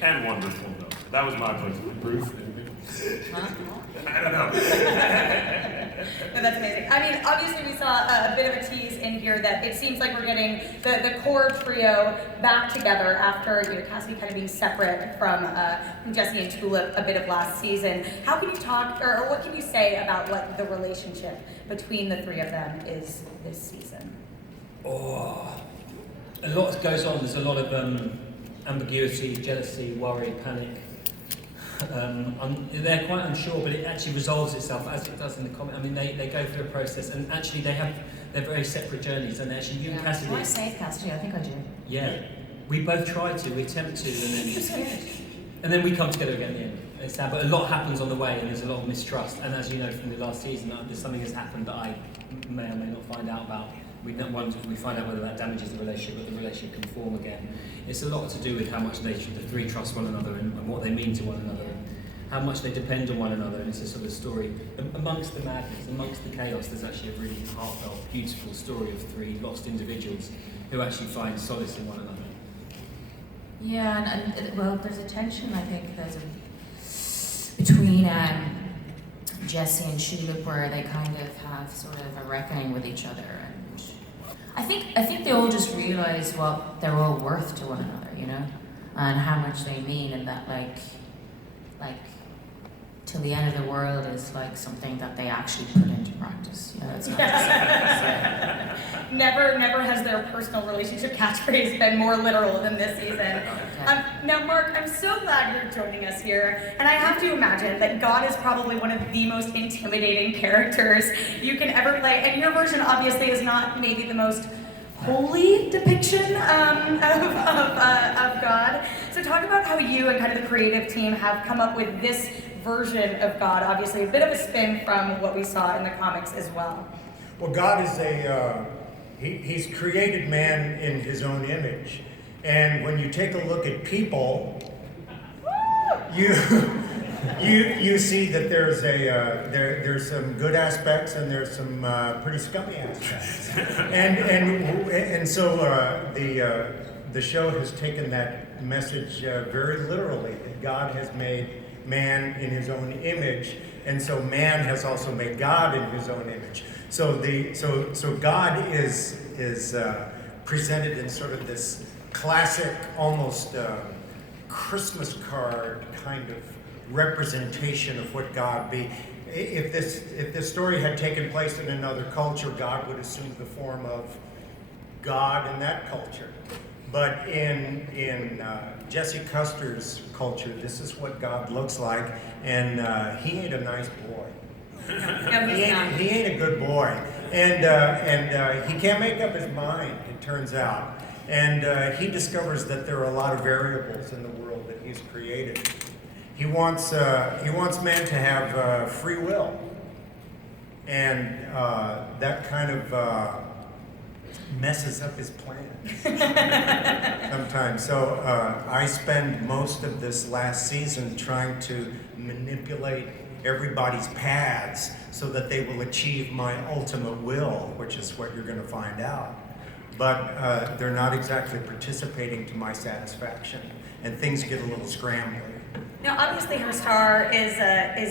And wonderful, though. That was my vote for Bruce. Huh? I don't know. No, that's amazing. I mean, obviously we saw a bit of a tease in here that it seems like we're getting the core trio back together after Cassidy kind of being separate from Jesse and Tulip a bit of last season. How can you talk, or what can you say about what the relationship between the three of them is this season? Oh, a lot goes on. There's a lot of ambiguity, jealousy, worry, panic. They're quite unsure, but it actually resolves itself as it does in the comic. I mean, they go through a process, and actually they're very separate journeys. And actually, you and Cassidy. I say Cassidy, I think I did. Yeah, we both try to, we attempt to, Scared. and then we come together again in the end. It's sad, but a lot happens on the way, and there's a lot of mistrust. And as you know from the last season, there's something has happened that I may or may not find out about. We find out whether that damages the relationship, but the relationship can form again. It's a lot to do with how much the three trust one another and what they mean to one another, and how much they depend on one another. And it's a sort of story amongst the madness, amongst the chaos. There's actually a really heartfelt, beautiful story of three lost individuals who actually find solace in one another. Yeah, and well, there's a tension, I think, between Jesse and Tulip, where they kind of have sort of a reckoning with each other, and I think they all just realize what they're all worth to one another, and how much they mean, and that like till the end of the world is like something that they actually put into practice. It's not just Never has their personal relationship catchphrase been more literal than this season. Now, Mark, I'm so glad you're joining us here, and I have to imagine that God is probably one of the most intimidating characters you can ever play, and your version obviously is not maybe the most holy depiction of God. So talk about how you and kind of the creative team have come up with this version of God, obviously a bit of a spin from what we saw in the comics as well. Well, God is he's created man in his own image. And when you take a look at people, you see that there's some good aspects and there's some pretty scummy aspects. And so the show has taken that message very literally, that God has made man in his own image, and so man has also made God in his own image. So God is presented in sort of this classic, almost Christmas card kind of representation of what God be. If this story had taken place in another culture, God would assume the form of God in that culture. But in Jesse Custer's culture, this is what God looks like, and he ain't a nice boy. No, he's not. He ain't a good boy, and he can't make up his mind, it turns out. And he discovers that there are a lot of variables in the world that he's created. He wants man to have free will, and that kind of messes up his plan sometimes. So I spend most of this last season trying to manipulate everybody's paths so that they will achieve my ultimate will, which is what you're going to find out. But they're not exactly participating to my satisfaction, and things get a little scrambly. Now, obviously, her star is